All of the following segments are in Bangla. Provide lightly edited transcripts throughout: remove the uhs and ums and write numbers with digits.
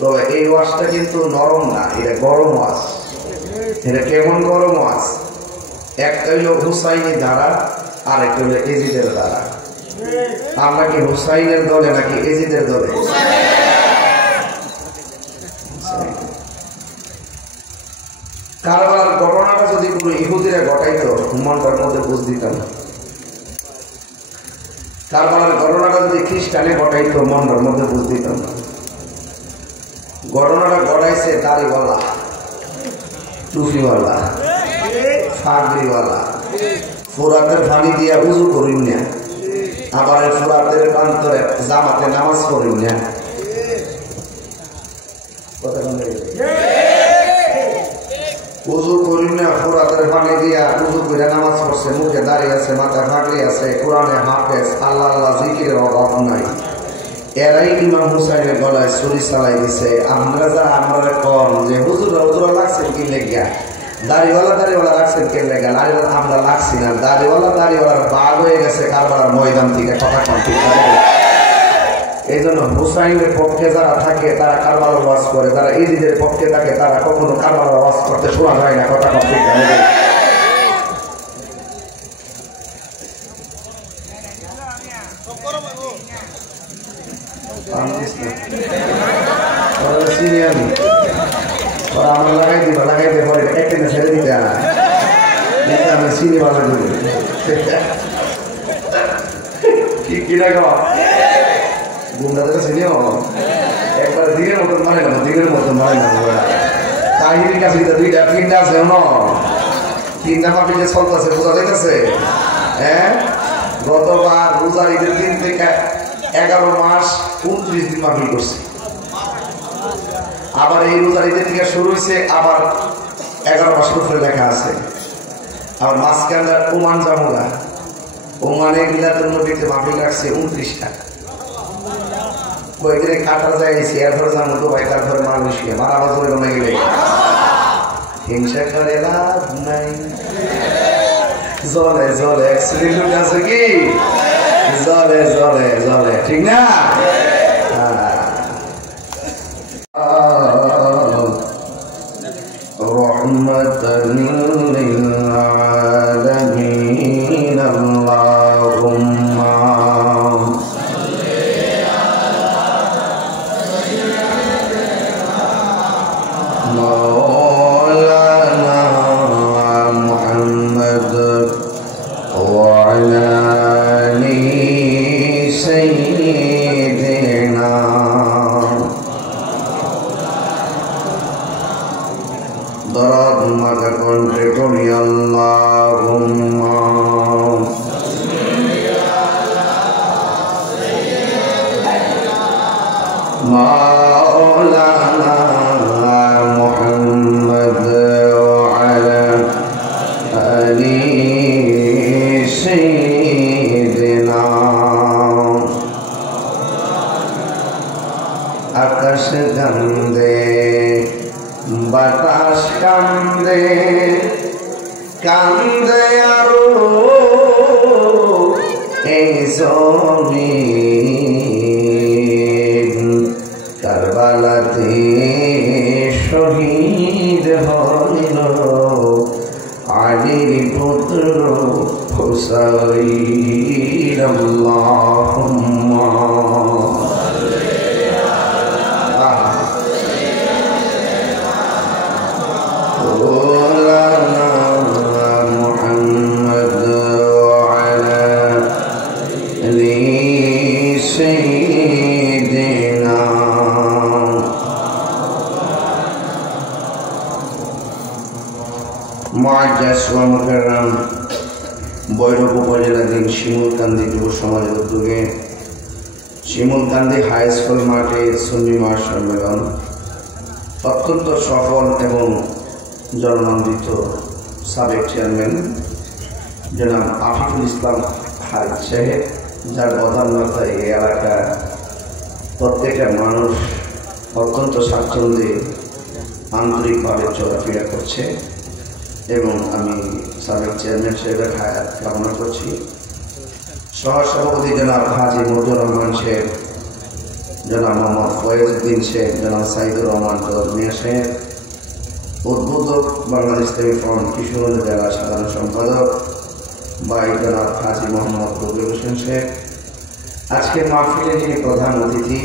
তো এই ওয়াজটা কিন্তু নরম না, এটা গরম ওয়াজ। এটা কেমন গরম ওয়াজ? একটা হইল হুসাইনি ধারা, আর একটা হইল এজিদের ধারা। আমরা কি হুসাইনের দলে নাকি এজিদের দলে? কারবালার ঘটনাটা যদি কোনো ইহুদিরা ঘটাইতো, মনটার মধ্যে বুঝ দিতাম। কারবালার ঘটনাটা যদি খ্রিস্টানে ঘটাইতো, মনটার মধ্যে বুঝ দিতাম না। ঘটনাটা ঘটাইছে দাড়িওয়ালা, টুপিওয়ালা, ফাগড়িওয়ালা, ফোরাতের পানি দিয়া উজু করিন না, আবার ফোরাতের প্রান্তরে জামাতে নামাজ পড়িন না। উজু করিন না, ফোরাতের পানি দিয়া উজু করে নামাজ পড়ছে, মুখে দাঁড়িয়ে আছে, মাথায় ফাগড়ি আছে, কোরআনে হাফেজ, আল্লাহ আল্লাহ জিকিরের অভাব নাই। এরাই ইমাম হুসাইনের গলায় ছুরি চালাই দিছে। আমরা যারা আমরা কম যে হুজুরা হুজুরা লাগছেন কি লেগা, দাড়িওয়ালা রাখছেন কে লেগা, আমরা লাগছি না। দাড়িওয়ালার বাঘ হয়ে গেছে কারবালার ময়দান থেকে, কথা কম ঠিক থাকে। এই জন্য হুসাইনের পক্ষে যারা থাকে তারা কারবালার ওয়াজ করে, যারা ইজিদের পক্ষে থাকে তারা কখনো কারবালার ওয়াজ করতে শোনা যায় না, কথা কম ঠিক থাকে। আমার লাগাই দিবা, লাগাইতে পরে একটা ছেড়ে দিতে আমি সিনেমা করি কি রাখো গুন্ডাদের সিনেমা একবার দিনের মতন মানে না, দিনের মতন মানে না। কাহিনীর কাছে দুইটা তিনটা আছে, তিনটা মাপিলে চলতেছে, বোঝা যাইতেছে। হ্যাঁ, গতবার রোজার ঈদের দিন থেকে 11 মাস 29 দিন মাহফিল করছে। আবার এই রোজার ঈদের থেকে শুরু হয়েছে, আবার 11 মাস উপরে লেখা আছে। আবার মাঝখানটা ওমান জামুগা, ওমানে মিলাদুন নবীতে মাহফিল রাখছে 29টা। কয়েকদিনে কাটার যাইছি, এরপরে জানো তো ভাই, তারপরে মানুষ মারা বাজরে কমে গেলে হিংসা করে লাভ নাই। জলে জলে লোক আছে কি, জলে জলে জলে, ঠিক না? রহমাতাল লিল আলামিন আল্লাহুম্মা মাওলানা মুহাম্মদ ওয়া আলা আলি সাইয়্যিদিনা দরদ মাথা কণ্ঠে করি আল্লাহুম্মা মাওলানা মুহাম্মদ ওয়া আলা আলি সাইয়্যিদিনা। আকাশ কান্দে, বাতাস কান্দে, কান্দে আরো এই জমিন। কারবালাতে শহীদ হইল আলীর পুত্র হুসাইন। আল্লাহুম্মা ভৈরব উপজেলাধীন শিমুলকান্দি যুব সমাজের উদ্যোগে শিমুলকান্দি হাই স্কুল মাঠে সুন্নি মহাসম্মেলন অত্যন্ত সফল এবং জননন্দিত সাবেক চেয়ারম্যান জনাব আফিকুল ইসলাম হারিফ সাহেব, যার প্রধানতা এই এলাকার প্রত্যেকটা মানুষ অত্যন্ত স্বাচ্ছন্দ্যে আন্তরিকভাবে চলাফেরা করছে এবং আমি সাবেক চেয়ারম্যান সাহেবের হায়াত কামনা করছি। সহসভাপতি জনাব হাজী মজুর রহমান সাহেব জনাব মোহাম্মদ ফয়েজউদ্দিন শেখ, জনাব সাইদুর রহমান মিয়া শেখ, উদ্বোধক বাংলাদেশ ইসলামী ফ্রন্ট কিশোরগঞ্জ জেলা সাধারণ সম্পাদক ভাই জনাব হাজী মোহাম্মদ রবিউল হোসেন শেখ, আজকের মাহফিলে যিনি প্রধান অতিথি,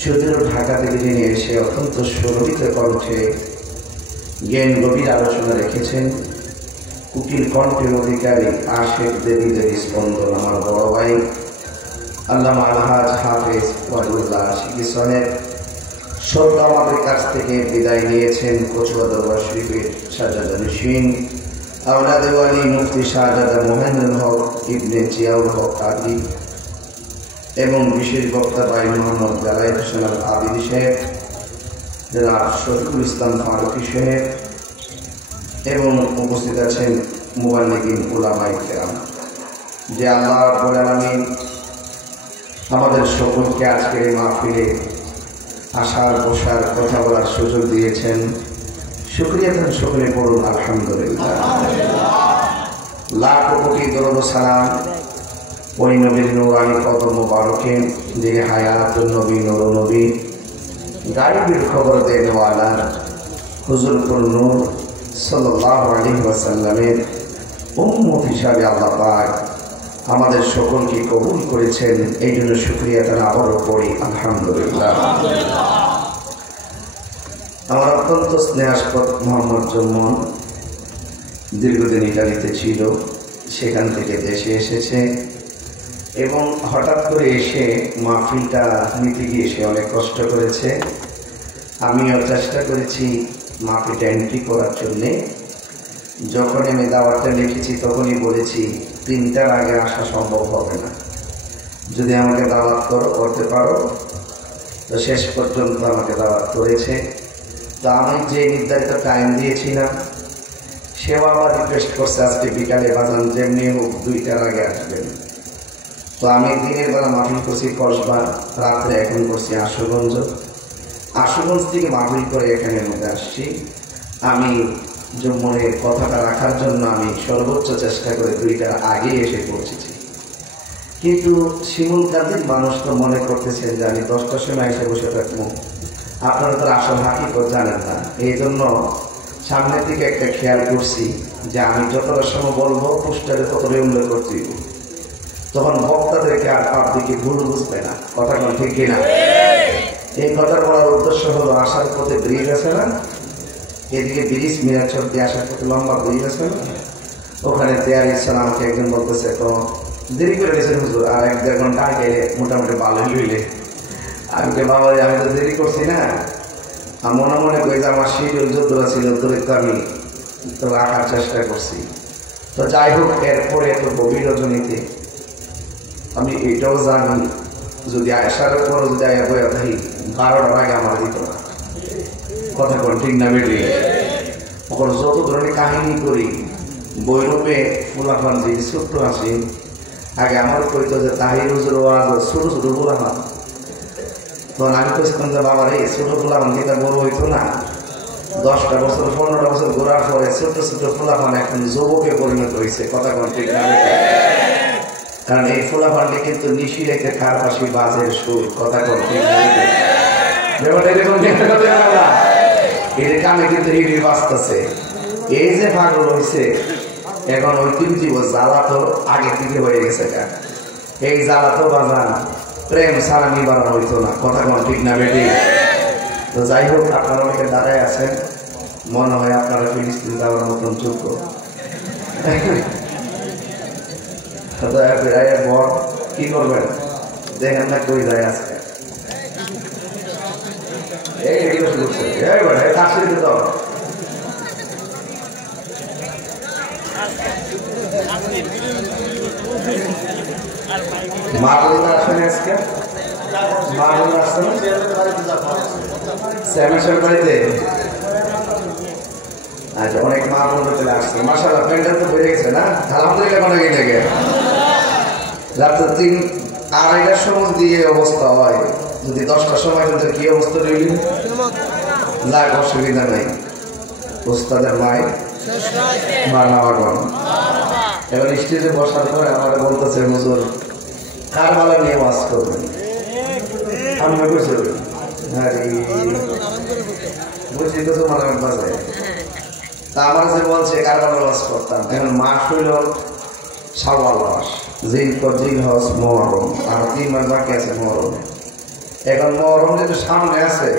সুদূর ঢাকা থেকে যিনি এসে অত্যন্ত সুরভিত কণ্ঠে জ্ঞান গভীর আলোচনা রেখেছেন, কুকিল কণ্ঠের অধিকারী আশেক দেবীদের স্পন্দন আমার বড় ভাই আল্লামা আলহাজ হাফেজ ওয়াদুল্লাহ আশিকি সাহেব, সদ্য আমাদের কাছ থেকে বিদায় নিয়েছেন কচুয়া দরবার শরীফের শাহজাদা নসীন আওলাদে ওয়ালি মুফতি শাহজাদা মোহাম্মদুল হক ইবনে জিয়াউল হক কাদরি এবং বিশেষ বক্তা ভাই মোহাম্মদ বেলায়েত হোসেন আল আবিদি সাহেব, জনাব শফিকুল ইসলাম ফারুকী সাহেব এবং উপস্থিত আছেন মুবাল্লিগিন উলামায়ে কেরাম। যে আল্লাহ রাব্বুল আলামিন আমাদের সকলকে আজকের এই মাহফিলে আসার বসার কথা বলার সুযোগ দিয়েছেন, শুকরিয়া তার সকলে পড়ুন আলহামদুলিল্লাহ। লাখ কোটি দরুদ সালাম ওই নবীর নূরানি কদম মোবারকে যিনি হায়াতুন নবী নূর নবী গায়বের খবর দেওয়ালা হুজুরুল নূর সাল্লাল্লাহু আলাইহি ওয়াসাল্লামের উম্মত হিসাবে আল্লাহ পাক আমাদের সকলকে কবুল করেছেন, এই জন্য শুকরিয়া তার আবারও পড়ি আলহামদুলিল্লাহ। আমার অত্যন্ত স্নেহাস্পদ মোহাম্মদ জুম্মন দীর্ঘদিন ইটালিতে ছিল, সেখান থেকে দেশে এসেছে এবং হঠাৎ করে এসে মাহফিলটা নিতে গিয়ে সে অনেক কষ্ট করেছে। আমিও চেষ্টা করেছি মাহফিলটা এন্ট্রি করার জন্যে। যখন আমি দাওয়াতটা লিখেছি তখনই বলেছি 3টার আগে আসা সম্ভব হবে না, যদি আমাকে দাওয়াত করতে পারো। তো শেষ পর্যন্ত আমাকে দাওয়াত করেছে। তো আমি যে নির্ধারিত টাইম দিয়েছিলাম সেও আবার রিকোয়েস্ট করছে আজকে বিকালে বাজান যেমনি হোক 2টার আগে আসবেন। তো আমি দিনের বেলা মাহফিল করছি কসবা, রাত্রে এখন করছি আশুগঞ্জ। আশুগঞ্জ থেকে মাহফিল করে এখানের মধ্যে আসছি। আমি জুম্মনের কথাটা রাখার জন্য আমি সর্বোচ্চ চেষ্টা করে 2টার আগে এসে পৌঁছেছি, কিন্তু শিমুল কাদির মানুষ তো মনে করতেছেন যে আমি 10টার সময় এসে বসে থাকবো। আপনারা তো আসল হাকিকত জানেন না, এই জন্য সামনের দিকে একটা খেয়াল করছি যে আমি যতটা সময় বলবো পোস্টারে ততটাই উল্লেখ করতে হইব, তখন বক্তাদেরকে আর পাবলিকে ভুল বুঝবে না। কথা কোন ঠিক কিনা? এই কথা বলার উদ্দেশ্য হলো আসার পথে ব্রিজ আছে না, এদিকে ব্রিজ মিরাচর দিয়ে আসার পথে লম্বা ব্রিজ আছে না, ওখানে তেয়ার ইচ্ছা আমাকে একজন বলতেছে তো দেরি করে গেছেন হুজুর, আর 1-1.5 ঘন্টা আগে মোটামুটি ভালো হইলে। আমি কে বাবা আমি তো দেরি করছি না, আমি মনে মনে করি যে আমার শিডিউল যতটা ছিল তোরে তো আমি তো রাখার চেষ্টা করছি। তো যাই হোক, এরপরে এত গভীর রজনীতে আমি এটাও জানি যদি আসার পর যদি আয়া বইয়া থাকি 12টার আগে আমার দিত না। কথা কোন ঠিক না বেরিয়ে ওখানে যত ধরনের কাহিনী করি বৈরূপে ফুলাফান যে ছোট্ট আসি আগে আমার কইতো যে তাহির হুজুর ওয়াজ ছোট ছোট ফুলাফান, তখন আমি কইছিলাম যে বাবার এই ছোট ফুলাফান যেটা বড় হইতো না, 10টা বছর 15টা বছর ঘোরার পরে ছোট ছোট ফুলাফান এখন যুবকে পরিণত হয়েছে। কথা কোন ঠিক না বেরিয়ে, কারণ এই ফুলাফানটি কিন্তু নিশি রেখে খার পাশি বাজের সুর। কথা কোন ঠিক না এর কানে কিন্তু হিড়ি বাঁচতেছে। এই যে পাগল হয়েছে এখন ঐতিহ্য জ্বালা তো আগে থেকে হয়ে গেছে, এই জ্বালা তো বাজান প্রেম ছাড়া নিবারণ হইতো না। কথা কোন ঠিক না বেটি? তো যাই হোক, আপনারা অনেকে দাঁড়ায় আছেন, মনে হয় আপনারা ফিলিস্তিন যাওয়ার মতন যোগ্য। কি করবেন দেখেন না কই যায় আজকে মারুল আসেন আজকে, মারুল আসছে না শ্যামেশ্বর বাড়িতে। আচ্ছা, অনেক মা বন্ধু চলে আসছে, মাশাআল্লাহ প্যান্ডেল তো বেড়ে গেছে না আলহামদুলিল্লাহ। কোনো গিয়ে থেকে রাত্রে 3-2:30টার সময় দিয়ে অবস্থা হয়, যদি 10টার সময় কিন্তু কি অবস্থা রইল লাগ অসুবিধা নেই। ওস্তাদের মাই মারহাবা। এবার স্টেজে বসার পরে আমার বলতেছে হুজুর কারবালা নিয়ে ওয়াজ করবেন। আমি কইছি আরে বুঝি তো তোমার বাজে তা আমার যে বলছে কারবালার ওয়াজ করতাম এখন মাস হইল শাওয়াল মাস জিল হজ মুহররম আর 3 মাস বাকি আছে মুহররম এখন মুহররম যেটা সামনে আছে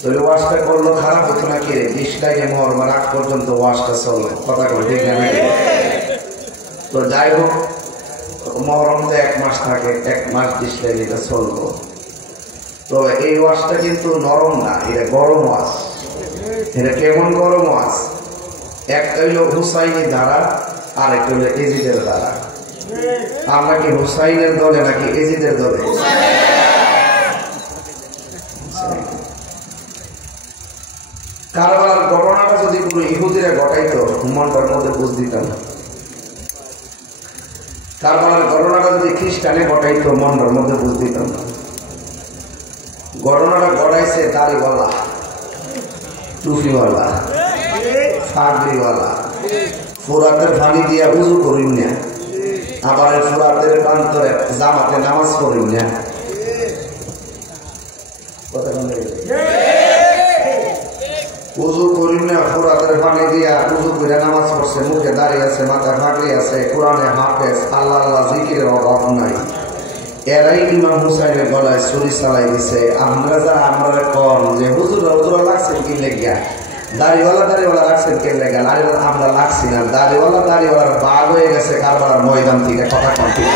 তাহলে ওয়াজটা করলো খারাপ হতো না কি 20 তারিখে মুহররম রাত পর্যন্ত ওয়াজটা চলবে কথা কই ঠিক না তো যাই হোক মুহররম তো 1 মাস থাকে 1 মাস 20 তারিখে এটা চলবো তো এই ওয়াজটা কিন্তু নরম না এটা গরম ওয়াজ এটা কেমন গরম ওয়াজ একটা হইল হুসাইনি দ্বারা আর একটা হইল এজিদের দ্বারা আমরা কি হুসাইনের দলে নাকি এজিদের দলে কারবালার ঘটনাটা যদি কোনো ইহুদিরা ঘটাইতো মনটার মধ্যে বুঝ দিতাম না কারবালার ঘটনাটা যদি খ্রিস্টানে ঘটাইতো মনটার মধ্যে বুঝ দিতাম না ঘটনাটা ঘটাইছে দাড়িওয়ালা টুপিওয়ালা ফাগড়িওয়ালা ফোরাতের পানি দিয়া উজু করিন না আবার ফোরাতের প্রান্তরে জামাতে নামাজ পড়িন না উজু করিন না ফোরাতের পানি দিয়া উজু করে নামাজ পড়ছে মুখে দাঁড়িয়ে আছে মাথায় ফাগড়ি আছে কোরআনে হাফেজ আল্লাহ আল্লাহ জিকিরের অভাব নাই এরাই ইমাম হুসাইনের গলায় ছুরি চালাই দিছে আমরা যা আমরা কম যে হুজুরা লাগছেন কি লেগিয়া দাড়িওয়ালা রাখছেন কে লেগা আমরা লাগছি না দাড়িওয়ালার বাঘ হয়ে গেছে কারবালার ময়দান থেকে কথা কম ঠিক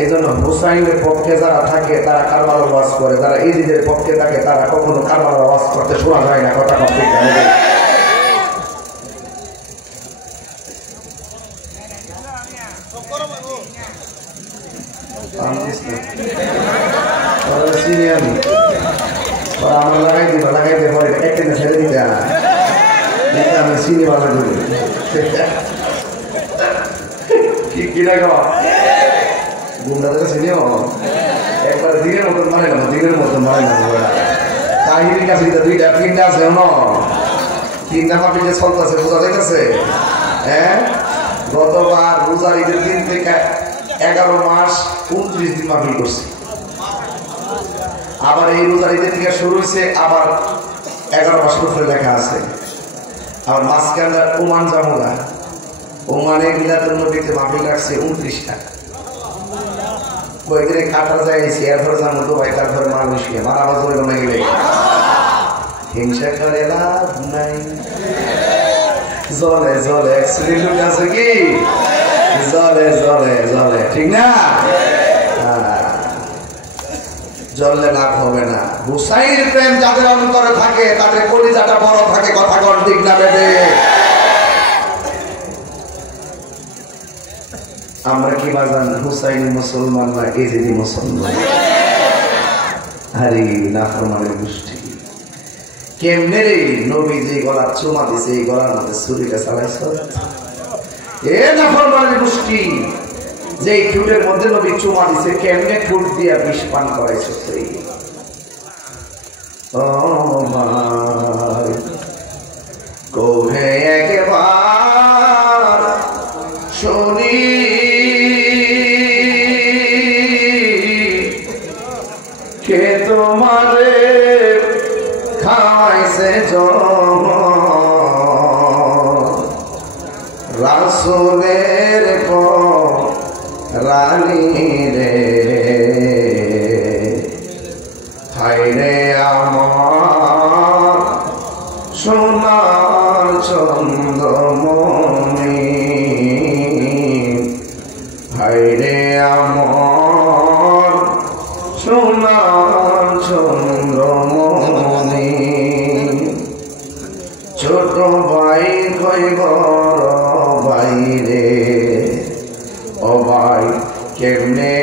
এই জন্য হুসাইনের পক্ষে যারা থাকে তারা কারবালার ওয়াজ করে যারা ইজিদের পক্ষে থাকে তারা কখনো কারবালার ওয়াজ করতে শোনা যায় না কথা কম ঠিক আমার লাগাইতে পরে একটা ছেড়ে দিতে আমি সিনেমালা করি কি রাখো গুন্ডাদের চিনিও একবার দিনের মতন মানে না দিনের মতন মানে না কাহিনীর কাছে দুইটা তিনটা আছে তিনটা মাপিলে চলতেছে বোঝা যাইতেছে হ্যাঁ গতবার রোজার ঈদের দিন থেকে 11 মাস 29 দিন মাপিল করছি আবার এই রোজার ঈদের থেকে শুরু হয়েছে আবার 11 মাস পরে লেখা আছে আবার মাঝখানে ওমান জামুরা ওমানে মিলাদুন নবীতে মাহফিল রাখছে 29টা কয়েকদিনে কাটা যাইছি এরপর জানো তো ভাই তারপরে মানুষ মারা বাজরে কমে গেলে হিংসা করে লাভ নাই জলে জলে শ্রীলুক আছে কি জলে জলে জলে ঠিক না জ্বললে লাভ হবে না হুসাইনের প্রেম যাদের অন্তরে থাকে তাদের কলিজাটা বড় থাকে কথা কন ঠিক না বেবে আমরা কি বাজান হুসাইনি মুসলমান না এজিদি মুসলমান আরে নাফরমানের গোষ্ঠী কেমনে রে নবী যে গলার চুমা দিছে এই গলার মধ্যে ছুরিটা চালাইছ এ নাফরমানের গোষ্ঠী যে ঠুটের মধ্যে নবী চুমা দিছে কেমনে ঠুট দিয়া বিষ পান করাইছ তুই ও ভাই কোহে একবার শুনি কে তোমারে খাওয়াইছে রাসূলের রানী রে হায় রে আমার সোনার চন্দ্রমণি হায় রে আমার সোনার চন্দ্রমণি ছোট ভাই কই বড় ভাই রে ও ভাই কেমনে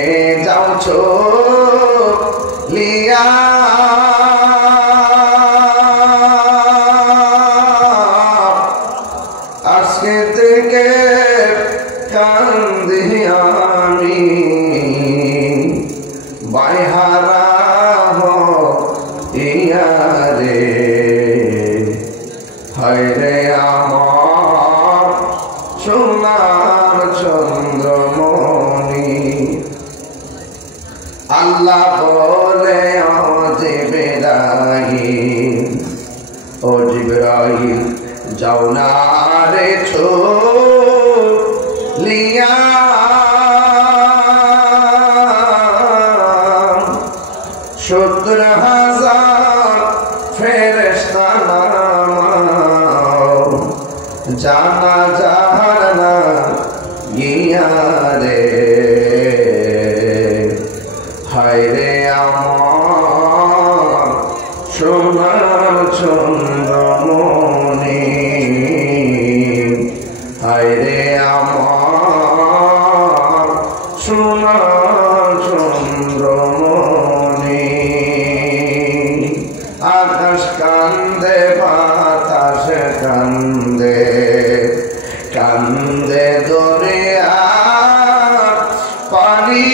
যাওছ লিয়া আজকে থেকে কান্দি আমি বাইহারা ইয়া রে হায় রে আমার সোনার চন্দ্রমণি আল্লাহ জিবরাইল ও জিবরাইল যাও না রে লিয়া 70,000 ফেরেশতা নামাও জানাজার না গিয়া রে হায় রে আমার সোনার চন্দ্রমণি হায় রে আমার সোনার চন্দ্রমণি আকাশ কান্দে বাতাস কান্দে কান্দে দরিয়া পানি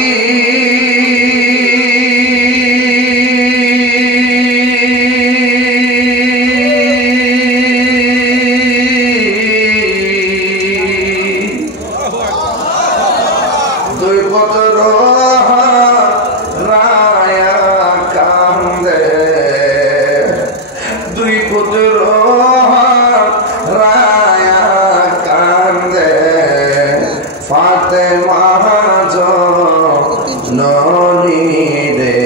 দুই পুত্র রায়া কান্দে দুই পুত্র রায়া কান্দে ফাতেমা জননী রে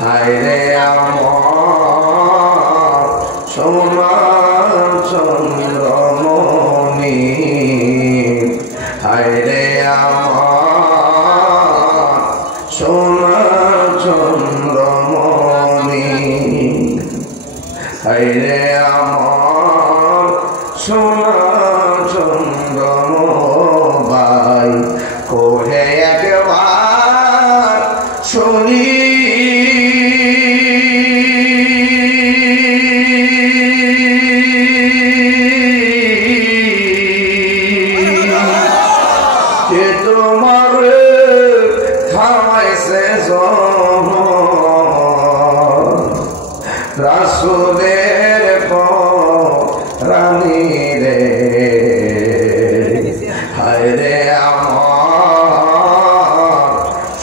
হায় রে আমার সোনার চন্দ্রমণি হায় রে আমার সোনার চন্দ্রমণি হায় রে আমার সোনার চন্দ্রমণি কোহে একবার শুনি কে তোমার খাওয়াইছে রাসূলের রানী রে হায় রে আমার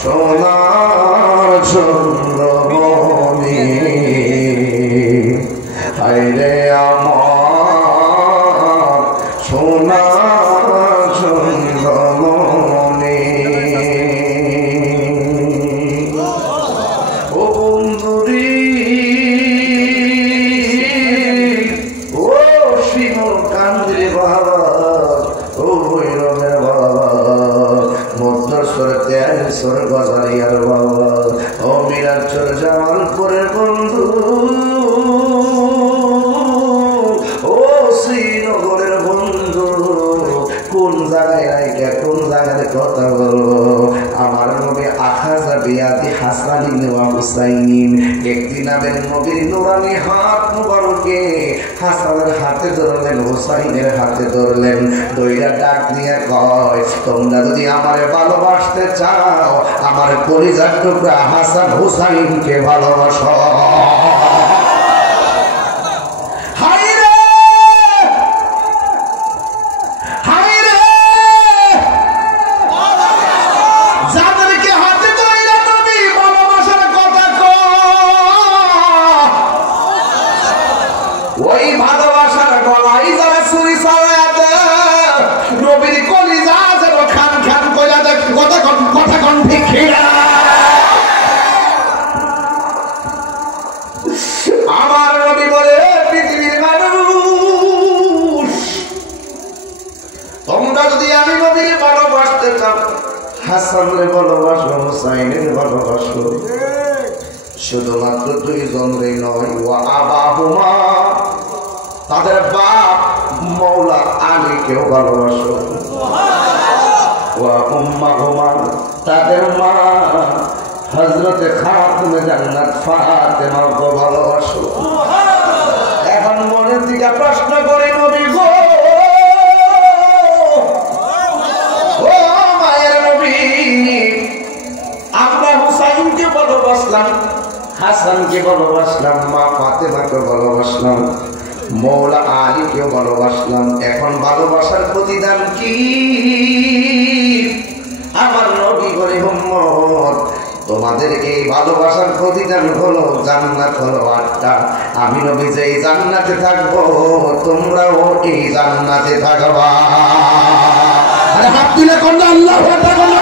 সোনার চন্দ্রমণি হায় রে আমার সোনার চন্দ্রমণি ও বন্ধুরি ও শিমুল কান্দ্রে বাবা ও ভৈরবের বাবা মধ্যস্বরে তেল স্বর গজারিয়ার বাবা ও মিরাজচর জামালপুরের বন্ধু ও শ্রীনগরের বন্ধু কোন জায়গায় রাইকা কোন জায়গায় কথা বলবো আমার নবী আখাজা বিয়াদি হাসান ইবনে হুসাইন একদিন আবেন নবীর নুরানি হাত মুবারকে হাসানের হাতে ধরলেন হুসাইনের হাতে ধরলেন দইরা ডাক দিয়ে কয় তোমরা যদি আমারে ভালোবাসতে চাও আমার কলিজার টুকরা হাসান হুসাইনকে ভালোবাসো ওই ভালোবাসার গলায় যারা ছুরি চালাতে নবীর কলিজা যেন খান খান কইরা দেখ কথা কোন ঠিক আমার নবী বলে পৃথিবীর মানুষ তোমরা যদি আমি নবীর ভালোবাসতে চাও হাসানের ভালোবাসো হুসাইনের ভালোবাসো শুধুমাত্র দুইজনরে নয় ওয়া আবাহুমা তাদের বাপ মৌলা আলীকেও ভালোবাসো ওয়া উম্মাহুমা তাদের মা হযরতে খাতুনে জান্নাত ফাতেমাকে ভালোবাসো এখন মনের দিকে প্রশ্ন করে নবী গো ও মায়ের নবী আমরা হুসাইনকে ভালোবাসলাম হাসানকে ভালোবাসলাম মা ফাতেমাকে ভালোবাসলাম মৌলা আলীকেও ভালোবাসলাম এখন ভালোবাসার প্রতিদান কি আমার নবী বলে উম্মত তোমাদের এই ভালোবাসার প্রতিদান হলো জান্নাত হলো 8টা। আমি নবী যেই জান্নাতে থাকবো তোমরাও এই জান্নাতে থাকবা। আরে হাত তুলে কোন আল্লাহু আকবার।